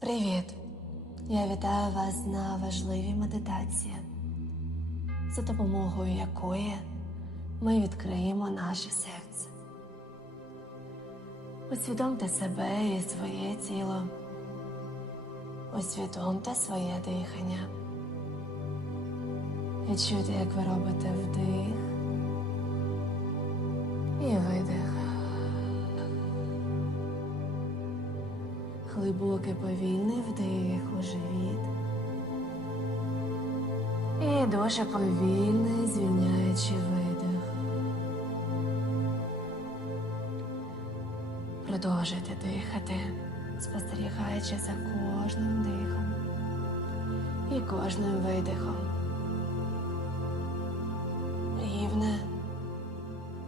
Привіт! Я вітаю вас на важливій медитації, за допомогою якої ми відкриємо наше серце. Усвідомте себе і своє тіло. Усвідомте своє дихання. Відчуйте, як ви робите вдих Глибокий повільний вдих у живіт. І дуже повільний звільняючий видих. Продовжуйте дихати, спостерігаючи за кожним дихом і кожним видихом. Рівне,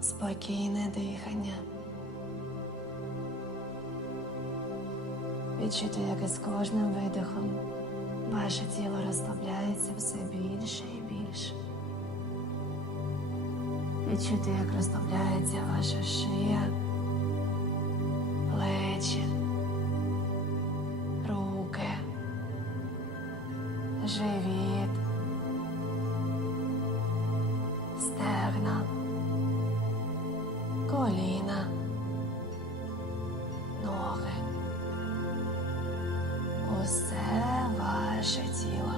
спокійне дихання. Відчуйте, як із кожним видихом ваше тіло розслабляється все більше і більше. Відчути, як розслабляється ваша шия, плечі, руки, живіт, Усе ваше тіло.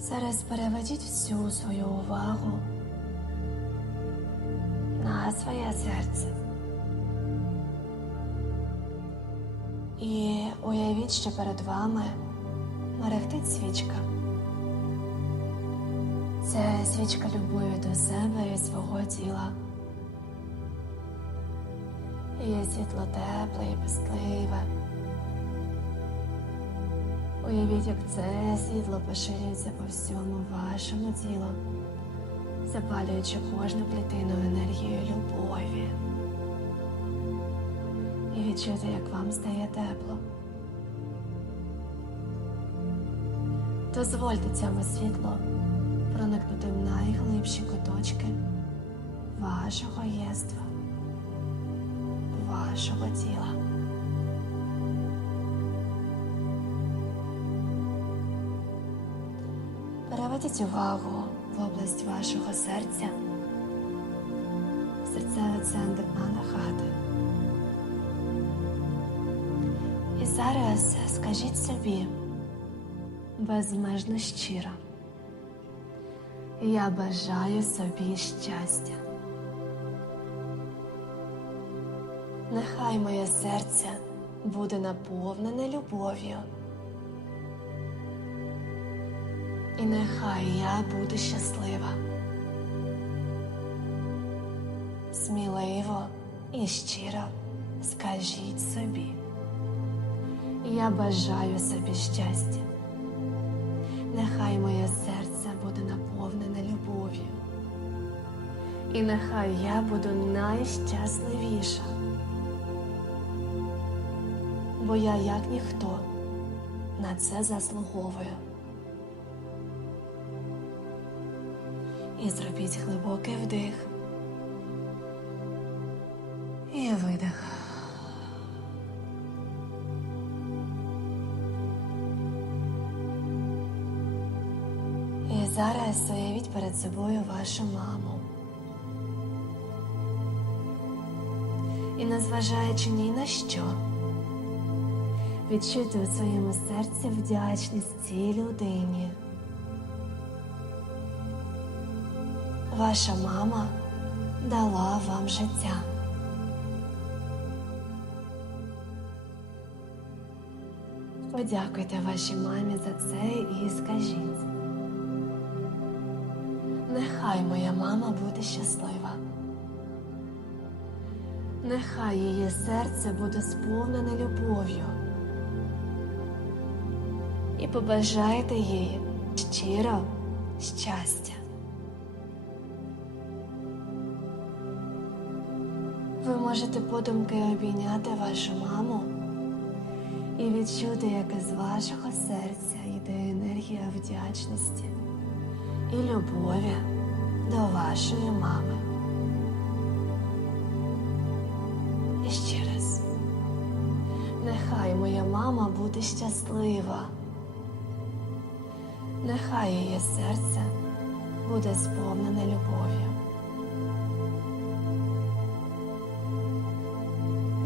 Зараз переведіть всю свою увагу на своє серце. І уявіть, що перед вами мерехтить свічка. Це свічка любові до себе і свого тіла. Її світло тепле і пестливе. Уявіть, як це світло поширюється по всьому вашому тілу, запалюючи кожну клітину енергією любові. І відчуйте, як вам стає тепло. Дозвольте цьому світлу проникнути в найглибші куточки вашого єства вашого тіла. Переведіть увагу в область вашого серця, серцевий центр анахати. І зараз скажіть собі безмежно щиро. Я бажаю собі щастя. Нехай моє серце буде наповнене любов'ю. І нехай я буду щаслива. Сміливо і щиро скажіть собі. Я бажаю собі щастя. Нехай моє серце буде наповнене любов'ю. І нехай я буду найщасливіша бо я, як ніхто, на це заслуговую. І зробіть глибокий вдих і видих. І зараз уявіть перед собою вашу маму. І незважаючи ні на що. Відчуйте у своєму серці вдячність цій людині. Ваша мама дала вам життя. Подякуйте вашій мамі за це і скажіть. Нехай моя мама буде щаслива. Нехай її серце буде сповнене любов'ю і побажайте їй щиро щастя. Ви можете подумки обійняти вашу маму і відчути, як із вашого серця йде енергія вдячності і любові до вашої мами. І ще раз, нехай моя мама буде щаслива. Нехай її серце буде сповнене любов'ю.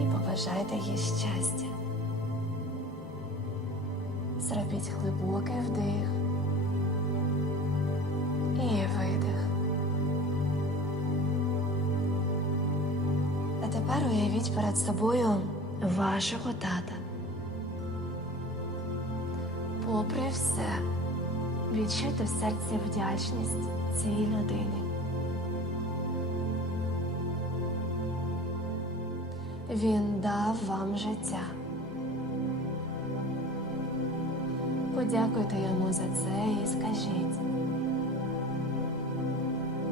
І побажайте їй щастя. Зробіть глибокий вдих і видих. А тепер уявіть перед собою вашого тата. Попри все, відчуйте в серці вдячність цій людині. Він дав вам життя. Подякуйте йому за це і скажіть.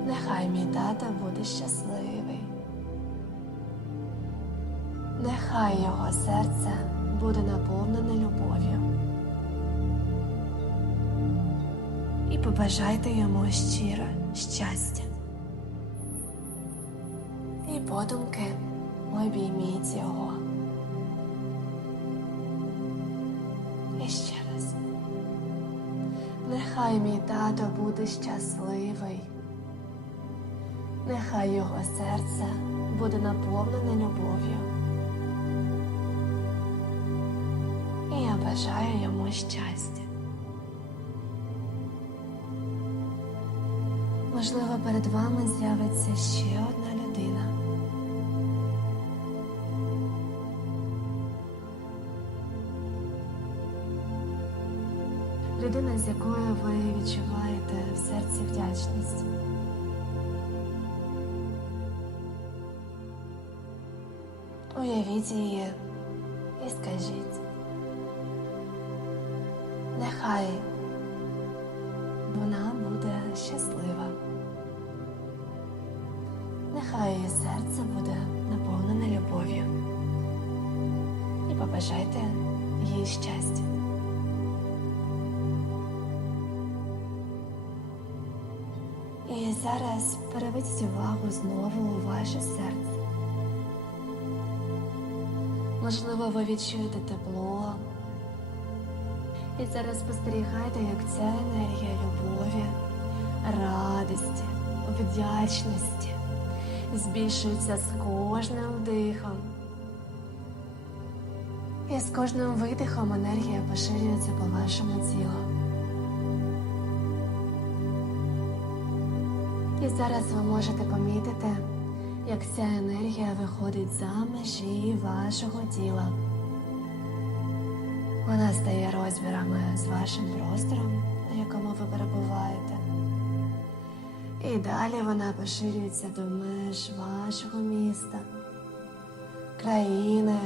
Нехай мій тато буде щасливий. Нехай його серце буде наповнене любов'ю. Побажайте йому щиро щастя. І подумки обійміть його. І ще раз. Нехай мій тато буде щасливий. Нехай його серце буде наповнене любов'ю. І я бажаю йому щастя. Можливо, перед вами з'явиться ще одна людина. Людина, з якою ви відчуваєте в серці вдячність. Уявіть її і скажіть. Нехай вона буде щаслива. Нехай її серце буде наповнене любов'ю. І побажайте їй щастя. І зараз переведіть увагу знову у ваше серце. Можливо, ви відчуєте тепло. І зараз спостерігайте, як ця енергія любові, радості, вдячності збільшується з кожним вдихом. І з кожним видихом енергія поширюється по вашому тілу. І зараз ви можете помітити, як ця енергія виходить за межі вашого тіла. Вона стає розмірами з вашим простором, у якому ви перебуваєте. І далі вона поширюється до меж вашого міста, країни,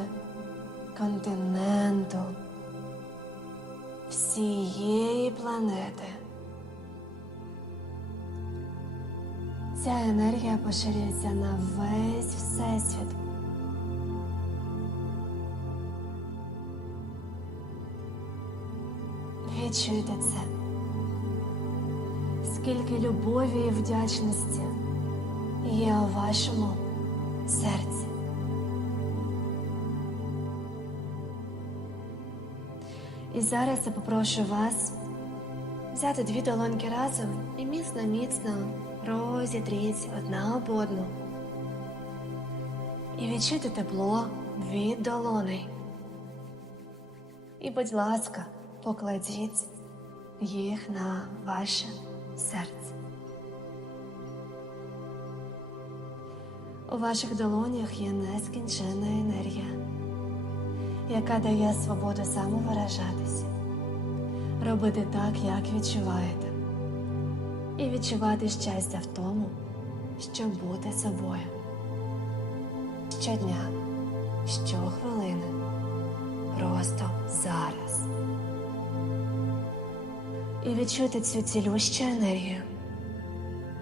континенту, всієї планети. Ця енергія поширюється на весь всесвіт. Відчуйте це. Скільки любові і вдячності є у вашому серці. І зараз я попрошу вас взяти дві долоньки разом і міцно-міцно розітріть одна об одну. І відчуйте тепло від долоней. І, будь ласка, покладіть їх на ваше серце. У ваших долонях є нескінченна енергія, яка дає свободу самовиражатися, робити так, як відчуваєте, і відчувати щастя в тому, щоб бути собою. Щодня, І відчути цю цілющу енергію,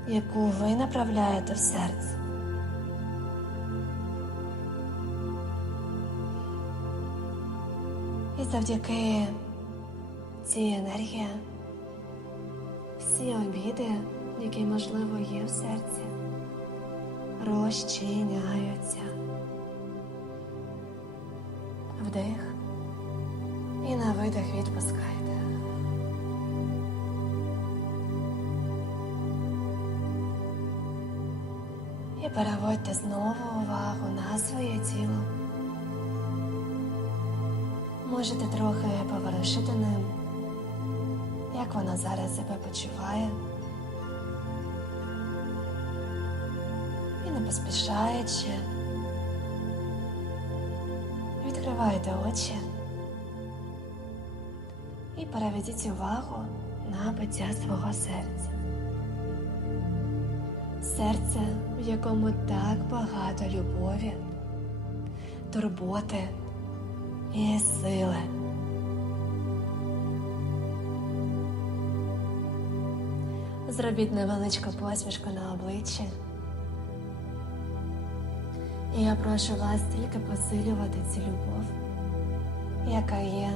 яку ви направляєте в серце. І завдяки цій енергії всі обіди, які, можливо, є в серці, розчиняються. Вдих І на видих відпускайте. Переводьте знову увагу на своє тіло. Можете трохи поворушити ним, як воно зараз себе почуває. І не поспішаючи, відкривайте очі і переведіть увагу на биття свого серця. Серце, в якому так багато любові, турботи і сили. Зробіть невеличку посмішку на обличчі. І я прошу вас тільки посилювати цю любов, яка є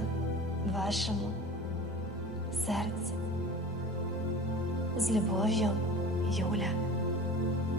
в вашому серці. З любов'ю, Юля. thank you